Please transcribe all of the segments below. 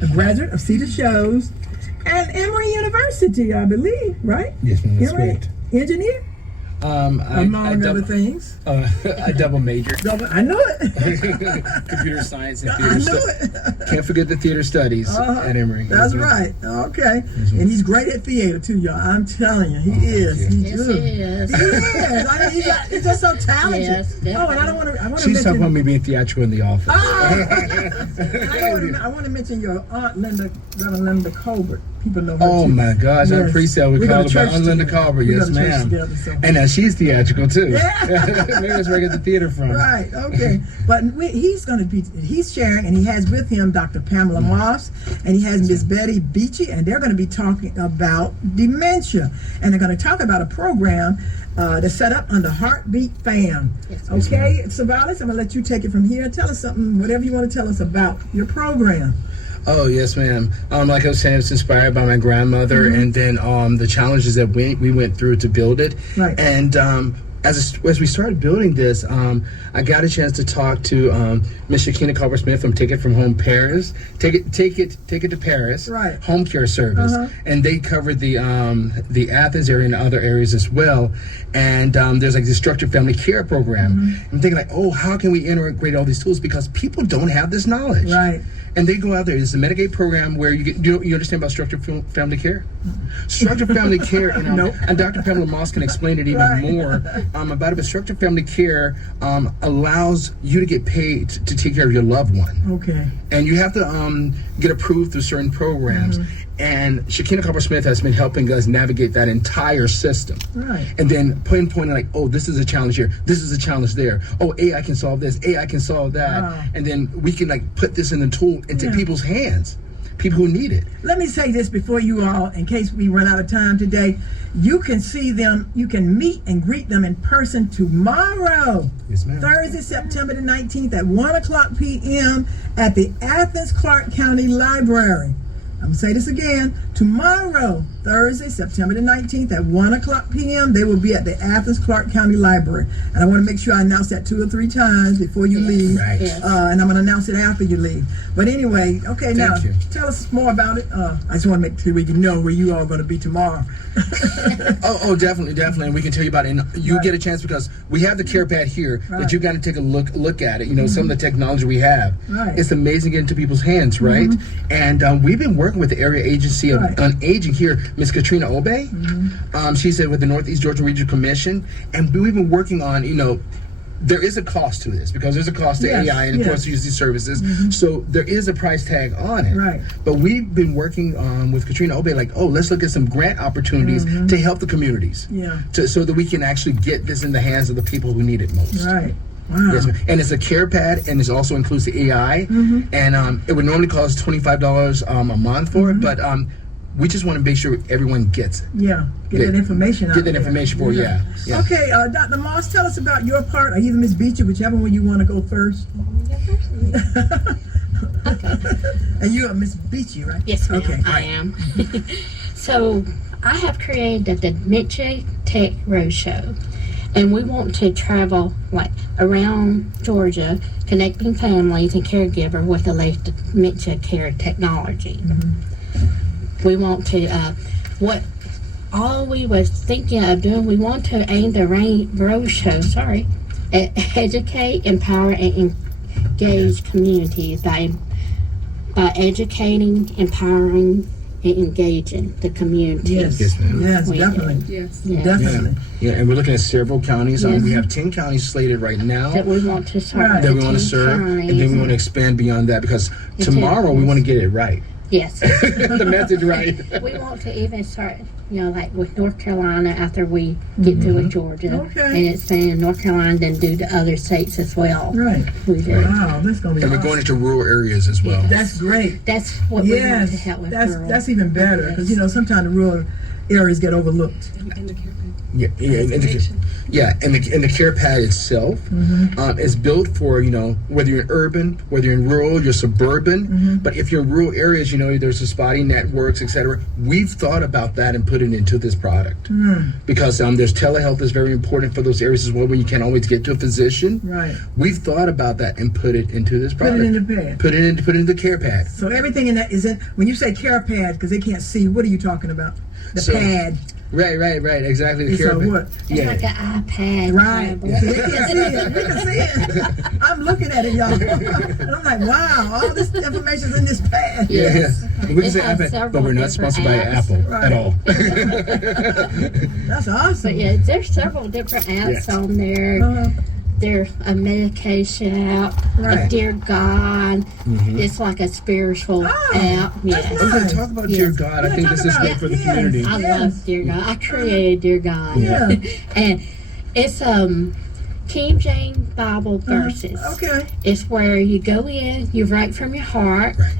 a graduate of Cedar Shows and Emory University, I believe, right? Yes, ma'am. That's Emory correct. Engineer, among other double, things. I double major. I know it. Computer science and I theater know studies. it. Can't forget the theater studies at Emory. That's right. Okay. And he's great at theater too, y'all. I'm telling you, he is. He's Yes, good. he is. He is. I mean, he's just so talented. Yes, and I want to She's mention. talking about me being theatrical in the office. I want to mention your aunt Linda, Reverend Linda Colbert. People know her Oh too. my gosh, Yes. I'm pre-sale. We go call to her church Aunt Linda together. Colbert. We go Yes, to church ma'am. together, so. And now she's theatrical too. Yeah. Maybe that's where I get the theater from. Right, okay. But he's sharing, and he has with him Dr. Pamela Moss, and he has Miss Betty Beachy, and they're going to be talking about dementia. And they're going to talk about a program that's set up under HeartbeatFam. Yes. Okay, Savalas, I'm going to let you take it from here. Tell us something, whatever you want to tell us about your program. Oh yes, ma'am. Like I was saying, it's inspired by my grandmother, and then the challenges that we went through to build it. Right. And as we started building this, I got a chance to talk to Miss Shakina Colbert-Smith from Take It From Home Paris. Take it to Paris. Right. Home care service, and they covered the Athens area and other areas as well. And there's like the structured family care program. I'm thinking like, oh, how can we integrate all these tools, because people don't have this knowledge. Right. And they go out there. It's a Medicaid program where you understand about structured family care? Structured family care, and Dr. Pamela Moss can explain it even more about it. But structured family care allows you to get paid to take care of your loved one. Okay. And you have to get approved through certain programs. And Shakina Colbert-Smith has been helping us navigate that entire system. Right. And then pinpointing like, oh, this is a challenge here. This is a challenge there. Oh, I can solve this. I can solve that. Wow. And then we can like put this in the tool into people's hands, people who need it. Let me say this before you all, in case we run out of time today. You can see them, you can meet and greet them in person tomorrow. Yes, ma'am. Thursday, September the 19th at 1:00 p.m. at the Athens Clarke County Library. I'm going to say this again. Tomorrow, Thursday, September the 19th at 1:00 p.m., they will be at the Athens Clarke County Library. And I want to make sure I announce that 2 or 3 times before you leave. Right. Yes. And I'm going to announce it after you leave. But anyway, okay, now you. tell us more about it. I just want to make sure we can know where you all are going to be tomorrow. Oh, definitely. And we can tell you about it. And you get a chance, because we have the Carepad here that you got to take a look at it. You know, some of the technology we have. Right. It's amazing getting to people's hands, right? And we've been working with the area agency on aging here, Miss Katrina Obey. She said with the Northeast Georgia Regional Commission, and we've been working on, there is a cost to this, because there's a cost to AI and of course use these services. So there is a price tag on it. Right. But we've been working with Katrina Obey, like, oh, let's look at some grant opportunities to help the communities. Yeah. So that we can actually get this in the hands of the people who need it most. Right. Wow. Yes, ma'am. And it's a Carepad, and it also includes the AI. And it would normally cost $25 a month for it, but we just want to make sure everyone gets it. Yeah, get that information out Get that there. information for you, yeah. Okay, Dr. Moss, tell us about your part, or either Ms. Beachy, whichever one you want to go first. And you are Ms. Beachy, right? Yes, ma'am. Okay. I am. So I have created the Dementia Tech Roadshow, and we want to travel like around Georgia, connecting families and caregiver with the latest dementia care technology. We want to, all we was thinking of doing, we want to aim the roadshow, educate, empower, and engage communities by educating, empowering, and engaging the community. Yes, ma'am. Yes, definitely. Yes. Definitely. Yeah, and we're looking at several counties. Yes. We have 10 counties slated right now That we want to serve. Right. that we want to serve, and then we want to expand beyond that, because tomorrow we want to get it right. Yes. The message right. We want to even start, like with North Carolina after we get through with Georgia. Okay. And expand North Carolina, then do the other states as well. Right. We do. Wow, that's going to be And we're awesome. going into rural areas as well. That's great. That's what we want to Yes, help with. that's even better, because sometimes the rural areas get overlooked. Yeah, and the Carepad itself is built for, whether you're urban, whether you're in rural, you're suburban. But if you're in rural areas, there's the spotty networks, etc. We've thought about that and put it into this product because there's telehealth is very important for those areas as well, when you can't always get to a physician. Right. We've thought about that and put it into this product. Put it in the pad. Put it in the Carepad. So everything in that is in. When you say Carepad, because they can't see, what are you talking about? The pad. Right, exactly. The It's a Carepad. what? It's like an iPad. Right. tablet. We can see it. We can see it. I'm looking at it, y'all. And I'm like, wow, all this information's in this pad. Yes. We can It say has iPad, but several we're not different sponsored by apps. Apple Right. at all. That's awesome. But yeah, there's several different apps Yes. on there. Uh-huh. There's a medication app, Right. a Dear God. It's like a spiritual Oh, app. Yes. that's Okay, nice. talk about Yes. Dear God. I Yeah, think talk this is about good it. for the Yes. community. I Yes. love Dear God. I created Dear God. Yeah. And it's King James Bible verses. Okay. It's where you go in, you write from your heart, Right.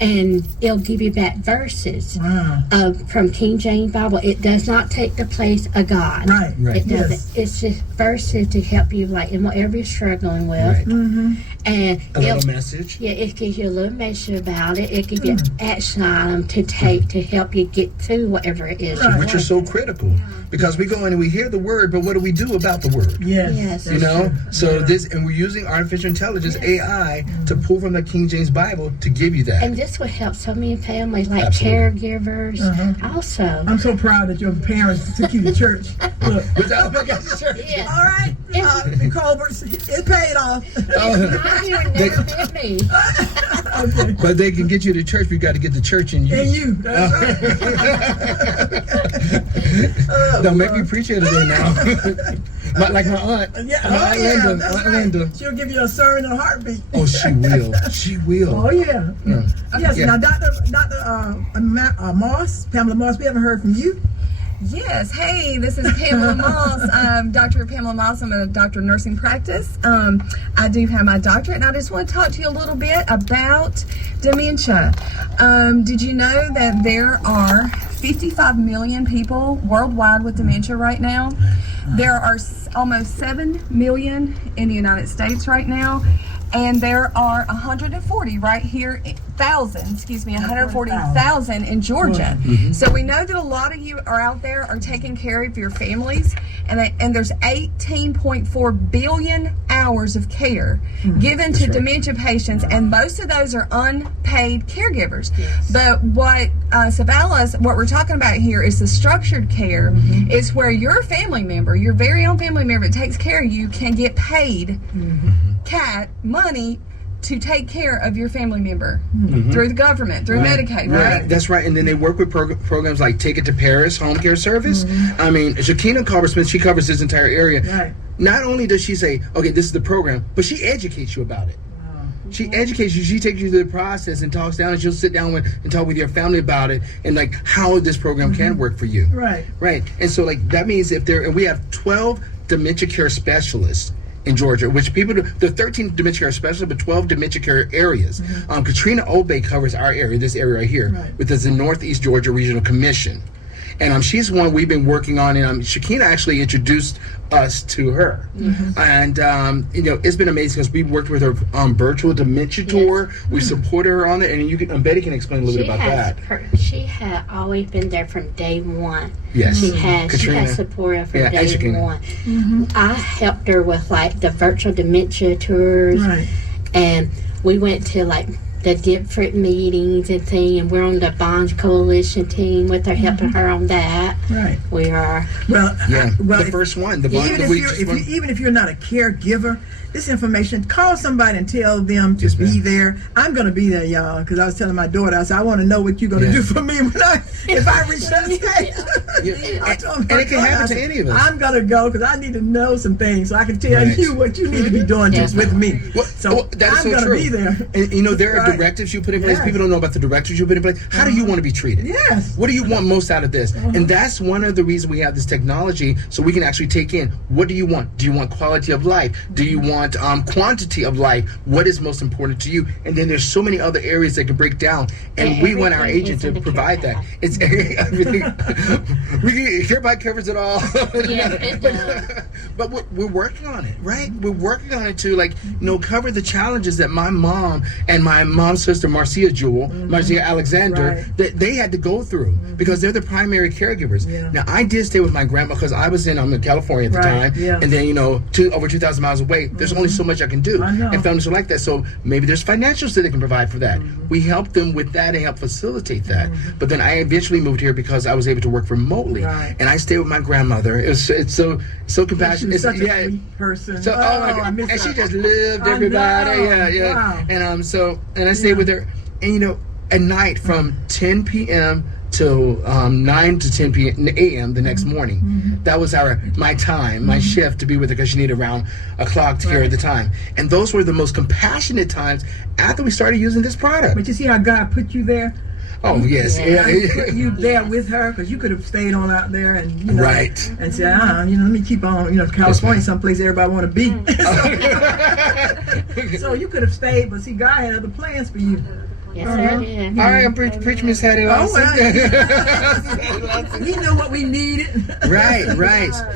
and it'll give you back verses Wow. from King James Bible. It does not take the place of God. Right. Right. It doesn't. Yes. It's just verses to help you, like in whatever you're struggling with, Right. Mm-hmm. and A little message. yeah, it gives you a little message about it. It gives you an action item to take to help you get through whatever it is. Right. Which are so critical, because we go in and we hear the word, but what do we do about the word? Yes. Yes. You know, so Yeah. this, and we're using artificial intelligence, AI, to pull from the King James Bible to give you that. And this would help so many families, like Absolutely. caregivers, Uh-huh. also. I'm so proud that your parents took you to church. Look. Without my gosh, church. Yeah. All right, the Colberts, it paid off. You would never met me. Okay. But they can get you to church. We got to get the church in you. And you, that's right. Don't make me preach it today now. Like my aunt. Yeah, My aunt yeah, Linda. that's Aunt right. Linda. She'll give you a sermon in a heartbeat. Oh, she will. She will. Oh yeah. Yeah. Yes. Yeah. Now, Dr. Moss, Pamela Moss, we haven't heard from you. Yes. Hey, this is Pamela Moss. I'm Dr. Pamela Moss. I'm a doctor of nursing practice. I do have my doctorate, and I just want to talk to you a little bit about dementia. Did you know that there are 55 million people worldwide with dementia right now? There are almost 7 million in the United States right now. And there are 140 right here, 140,000 in Georgia. So we know that a lot of you are out there are taking care of your families, and there's 18.4 billion hours of care given to dementia patients, and most of those are unpaid caregivers. But what Savalas, what we're talking about here is the structured care, is where your family member, your very own family member that takes care of you, can get paid money to take care of your family member through the government, through Medicaid, right? That's right. And then they work with programs like Take It to Paris, Home Care Service. I mean, Shakina Colbert-Smith, she covers this entire area. Right. Not only does she say, okay, this is the program, but she educates you about it. She educates you. She takes you through the process and talks down, and she'll sit down and talk with your family about it and like how this program can work for you. Right. Right. And so like that means and we have 12 dementia care specialists in Georgia, which there are 13 dementia care specialists, but 12 dementia care areas. Katrina Obey covers our area, this area right here, Right. with the Northeast Georgia Regional Commission. And she's one we've been working on, and Shakina actually introduced us to her. And it's been amazing because we've worked with her virtual dementia tour. We supported her on it, and Betty can explain a little bit about that. She had always been there from day one. Yes. She had Katrina. supported from Yeah, and day Shakina. one. I helped her with like the virtual dementia tours, Right. and we went to like the different meetings and things, and we're on the Bonds Coalition team with her, helping her on that. Right. We are. Well, Yeah, well, the first one. The one even that if we you're, just if you, won- even if you're not a caregiver, this information, call somebody and tell them to Yes, be ma'am. there. I'm going to be there, y'all, because I was telling my daughter, I said, I want to know what you're going to Yeah. do for me if I reach that stage. Yeah. I told And my it can daughter, happen I to said, any of us. I'm going to go because I need to know some things so I can tell Right. you what you need to be doing just with me. Well, So that is I'm so going to true. be there. And there are Right. directives you put in place. Yes. People don't know about the directives you put in place. How do you want to be treated? Yes. What do you want most out of this? And that's one of the reasons we have this technology, so we can actually take in, what do you want? Do you want quality of life? Do you want quantity of life? What is most important to you? And then there's so many other areas that can break down. And Yeah, we want our everything agent is in to the provide Carepad. that. It's everything. Carepad covers it all. Yes, it does. But we're working on it, right? We're working on it to, like, cover the challenges that my mom and my mom's sister, Marcia Alexander, that they had to go through because they're the primary caregivers. Yeah. Now, I did stay with my grandma because I was in California at the time. Yeah. And then, over 2,000 miles away, there's only so much I can do. I know. And families are like that. So maybe there's financials that they can provide for that. We help them with that and help facilitate that. But then I eventually moved here because I was able to work remotely. Right. And I stayed with my grandmother. It's so compassionate. She was such a yeah. sweet person. So, oh my I God. miss And she her. just loved I everybody. know. Yeah. Wow. And I stayed with her. And at night from 10 p.m. till 9 to 10 p.m. a.m. the next morning. That was my time, my shift to be with her because she needed around a clock to carry the time. And those were the most compassionate times after we started using this product. But you see how God put you there? Oh, yes. Yeah. He put you there with her because you could have stayed on out there and Right. and said, let me keep on. California, someplace everybody want to be. So you could have stayed, but see, God had other plans for you. Yes, sir. Yeah. All right, I'm preaching Miss Hattie Oh, Lawson. We knew what we needed. Right.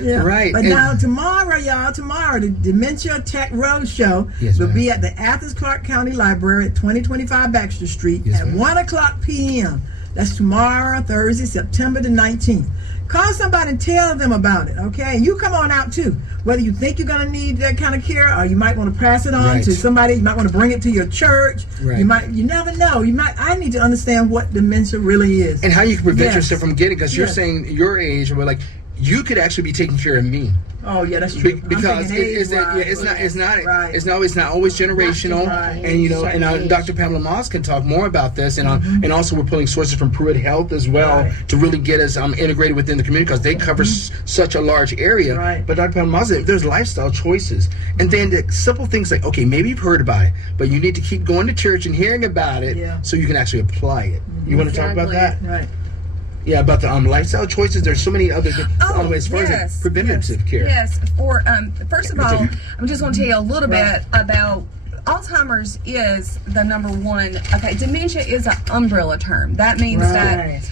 Yeah. Right. But And- now tomorrow, the Dementia Tech Roadshow will be at the Athens Clarke County Library at 2025 Baxter Street at 1 o'clock p.m. That's tomorrow, Thursday, September the 19th. Call somebody and tell them about it, okay? And you come on out too. Whether you think you're gonna need that kind of care, or you might want to pass it on to somebody. You might want to bring it to your church. Right. You never know. I need to understand what dementia really is. And how you can prevent Yes. yourself from getting, because you're Yes. saying your age, or like, you could actually be taking care of me. Oh yeah, that's true. Because it's not always generational, Right. and Dr. Pamela Moss can talk more about this, and also we're pulling sources from Preventative Health as well to really get us integrated within the community because they cover such a large area. Right. But Dr. Pamela Moss, there's lifestyle choices, and then the simple things like, okay, maybe you've heard about it, but you need to keep going to church and hearing about it so you can actually apply it. You want to talk about that? Right. Yeah, about the lifestyle choices. There's so many other as far as preventative care. Yes. For first of all, I'm just going to tell you a little bit about Alzheimer's is the number one. Okay, dementia is an umbrella term. That means that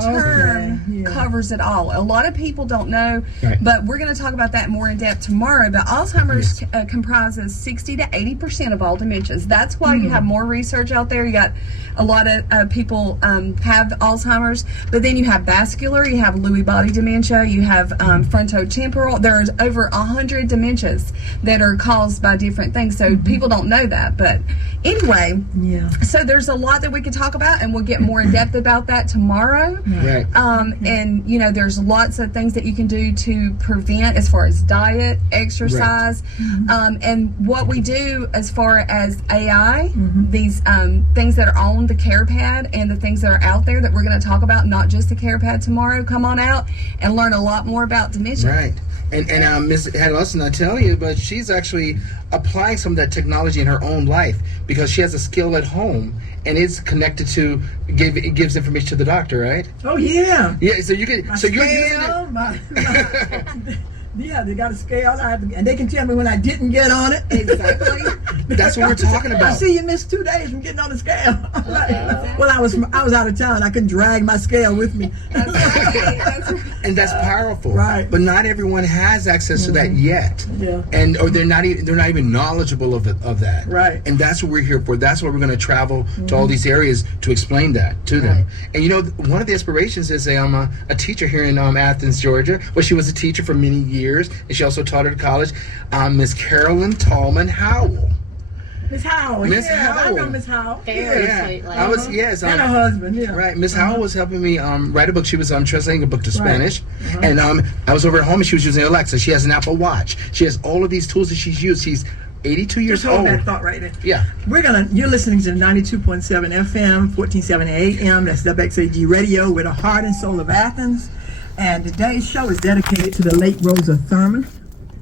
term covers it all. A lot of people don't know, but we're going to talk about that more in depth tomorrow. But Alzheimer's comprises 60 to 80% of all dementias. That's why you have more research out there. You got a lot of people have Alzheimer's, but then you have vascular, you have Lewy body dementia, you have frontotemporal. There's over 100 dementias that are caused by different things. So people don't know that, but anyway, so there's a lot that we could talk about, and we'll get more in depth about that tomorrow. Right. And there's lots of things that you can do to prevent, as far as diet, exercise, and what we do as far as AI, these things that are on the Carepad and the things that are out there that we're going to talk about, not just the Carepad tomorrow. Come on out and learn a lot more about dementia. Right. And Ms. Hattie Lawson, not telling you, but she's actually applying some of that technology in her own life because she has a skill at home and it's connected to it gives information to the doctor, right? Oh yeah. Yeah. So you can. So you're using it. Yeah, they got a scale, and they can tell me when I didn't get on it. Exactly. That's what we're talking about. I see you missed 2 days from getting on the scale. Well, I was out of town. I couldn't drag my scale with me. That's right. And that's powerful. Right. But not everyone has access to that yet. Yeah. Or they're not even knowledgeable of that. Right. And that's what we're here for. That's why we're going to travel to all these areas to explain that to them. And one of the inspirations is I'm a teacher here in Athens, Georgia. Well, she was a teacher for many years, and she also taught at college. Miss Carolyn Tallman Howell. Miss Howell. Miss I Howell. know Miss Howell. Very sweet lady. I was and her husband. Yeah. Right. Miss Howell was helping me write a book. She was translating a book to Spanish, and I was over at home and she was using Alexa. She has an Apple Watch. She has all of these tools that she's used. She's 82 years Just hold old. that thought right there. Yeah. You're listening to 92.7 FM, 1470 AM. That's WXAG Radio with the heart and soul of Athens. And today's show is dedicated to the late Rosa Thurman.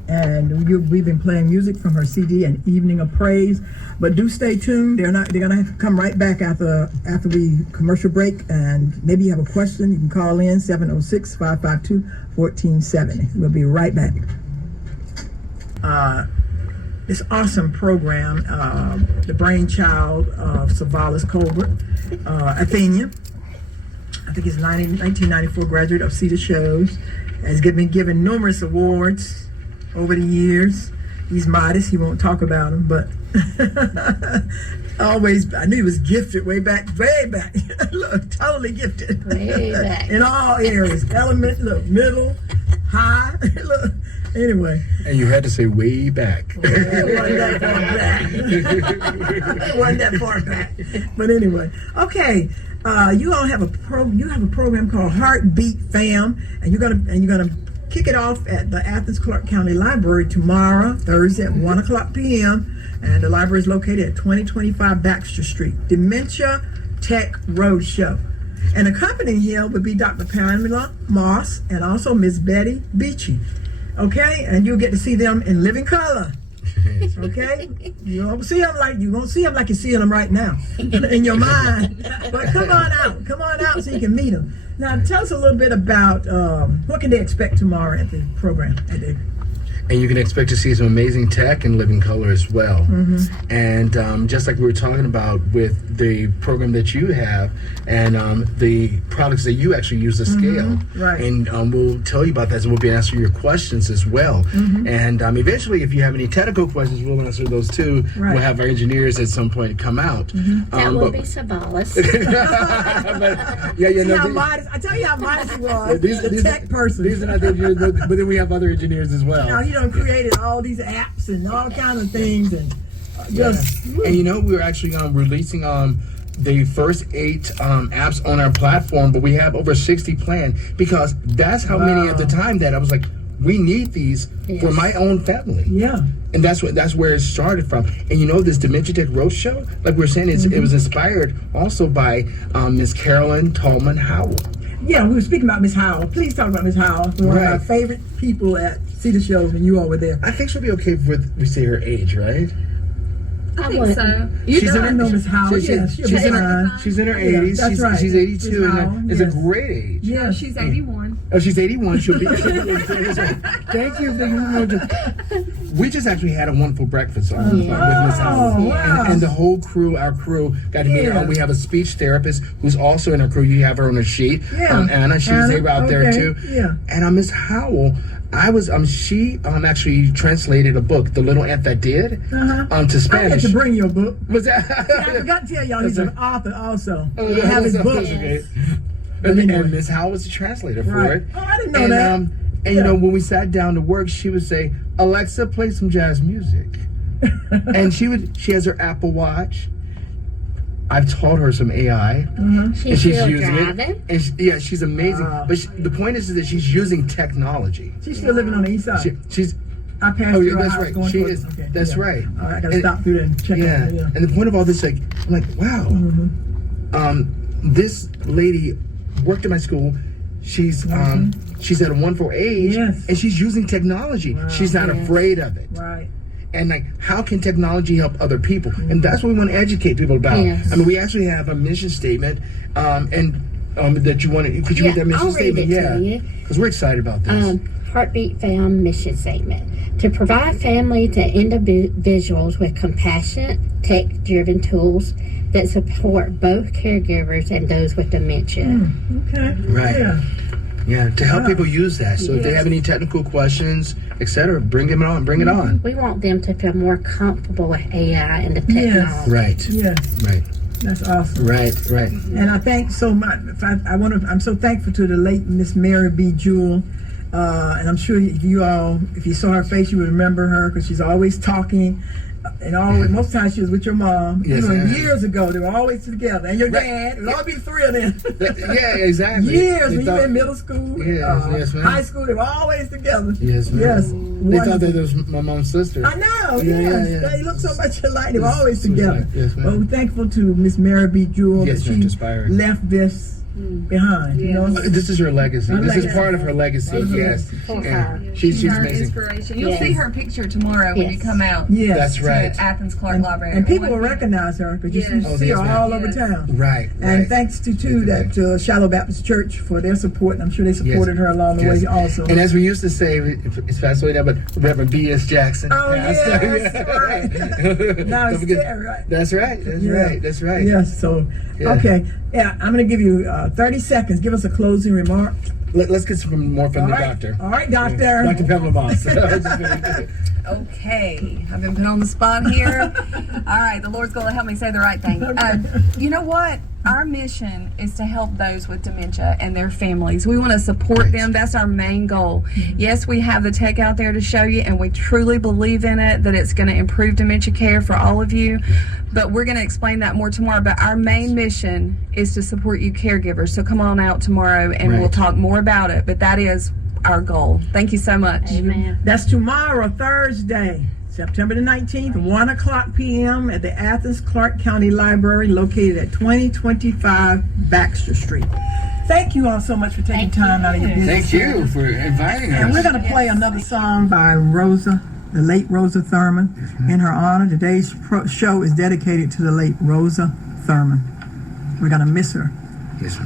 And we've been playing music from her CD, An Evening of Praise. But do stay tuned. They're gonna come right back after we commercial break. And maybe you have a question, you can call in 706-552-1470. We'll be right back. This awesome program, the brainchild of Savalas Colbert, Athenia. I think he's 1994 graduate of Cedar Shows. Has been given numerous awards over the years. He's modest. He won't talk about them, but always, I knew he was gifted way back. Look, totally gifted. Way back. In all areas. Element, look, middle, high. Look, anyway. And you had to say way back. It wasn't that far back. But anyway, okay. You all have a program called HeartbeatFam, and you're gonna kick it off at the Athens Clarke County Library tomorrow, Thursday at 1:00 p.m. And the library is located at 2025 Baxter Street. Dementia Tech Roadshow. And accompanying here will be Dr. Pamela Moss and also Miss Betty Beachy. Okay, and you'll get to see them in living color. Okay, you won't see them like you're seeing them right now in your mind. But come on out so you can meet them. Now, tell us a little bit about what can they expect tomorrow at the program. And you can expect to see some amazing tech and living color as well. And just like we were talking about with the program that you have and the products that you actually use to scale. Right. And we'll tell you about that, and we'll be answering your questions as well. And eventually, if you have any technical questions, we'll answer those too. Right. We'll have our engineers at some point come out. That will be Savalas. I tell you how modest he was. The tech person. These are not the engineers, but then we have other engineers as well. Now, he done created all these apps and all kinds of things, and just. And we're actually releasing the first 8 apps on our platform, but we have over 60 planned, because that's how many at the time that I was like, we need these for my own family. Yeah. And that's where it started from. And this Dementia Tech Roadshow, like we were saying, it was inspired also by Miss Carolyn Tallman Howell. Yeah, we were speaking about Miss Howell. Please talk about Miss Howell. One of our favorite people at Cedar Shows when you all were there. I think she'll be okay with we say her age, right? I think so. She's in her, know Miss Howell. she's in her 80s. That's right. She's 82, and it's yes. a great age. Yeah, She's 81. Oh, she's 81. She'll be. Thank you. We just actually had a wonderful breakfast with Miss Howell. Wow. And the whole crew, our crew, got to meet her. We have a speech therapist who's also in our crew. You have her on a sheet. Yeah. Anna, she's out there too. Yeah. And Miss Howell, she actually translated a book, The Little Ant That Did, to Spanish. I had to bring you a book. Was that? I forgot to tell y'all he's an author also. Oh, You have his book. Okay. But anyway. And Miss Howell was the translator for it. Oh, I didn't know that. And when we sat down to work, she would say, "Alexa, play some jazz music." And she has her Apple Watch. I've taught her some AI. She's still driving. It. And she's amazing. But the point is that she's using technology. She's still living on the east side. She's. I passed through her that's house right. going She towards- is. okay, That's yeah. right. All right, I gotta stop through there and check Yeah. it out. And the point of all this, I'm like, wow. This lady worked at my school. She's at a wonderful age, Yes. and she's using technology. Wow. She's not afraid of it. Right. And how can technology help other people? And that's what we want to educate people about. Yes. We actually have a mission statement, that you want to. Could you read that mission I'll read statement? it to you. Because we're excited about this. HeartbeatFam mission statement: to provide families and individuals with compassionate, tech-driven tools that support both caregivers and those with dementia. Okay. Right. Yeah. Yeah, to help people use that. So if they have any technical questions, etc., bring it on. We want them to feel more comfortable with AI and the technology. Right. Yes. Right. That's awesome. Right. And I thank so much. I'm so thankful to the late Miss Mary B. Jewell. And I'm sure if you saw her face, you would remember her because she's always talking. And always, most times she was with your mom. Yes, years ago, they were always together. And your dad, it would always be the 3 of them. Yeah, exactly. Years when you were in middle school, yes, ma'am. high school, they were always together. Yes, ma'am. Yes. They thought that was my mom's sister. I know, Yeah, yes. yeah. They look so much alike. They were always together. Yes, ma'am. But we're thankful to Miss Mary B. Jewell Yes, that ma'am, she inspiring. left this behind. You know? This is her legacy. This is legacy. part of her legacy. Yes. And she's Her amazing. inspiration. You'll Yes. see her picture tomorrow when you Yes. come out. Yes. That's right. To Athens Clarke Library. And people will 1 p.m. recognize her because you Yes. see yes, her ma'am. all over Yes. town. Right. And thanks to that Shallow Baptist Church for their support. And I'm sure they supported her along the way also. And as we used to say, it's fast away now, but Reverend B.S. Jackson. Oh, Pastor. yes, right. Now Don't it's forget- there, right? That's right. Yeah. That's right. Yes, so, Yeah. okay. Yeah, I'm going to give you 30 seconds. Give us a closing remark. Let's get some more from the right. doctor. All right, doctor. Dr. Pamela Moss. Okay, I've been put on the spot here. All right, the Lord's going to help me say the right thing. You know what? Our mission is to help those with dementia and their families. We want to support them. That's our main goal. Yes, we have the tech out there to show you, and we truly believe in it, that it's going to improve dementia care for all of you. But we're going to explain that more tomorrow. But our main mission is to support you caregivers. So come on out tomorrow, and we'll talk more about it. But that is our goal. Thank you so much. Amen. That's tomorrow, Thursday, September the 19th, 1 o'clock p.m. at the Athens Clarke County Library, located at 2025 Baxter Street. Thank you all so much for taking time out of your busy Thank you for inviting us. And we're going to play another song by Rosa, the late Rosa Thurman, in her honor. Today's show is dedicated to the late Rosa Thurman. We're going to miss her. Yes, sir.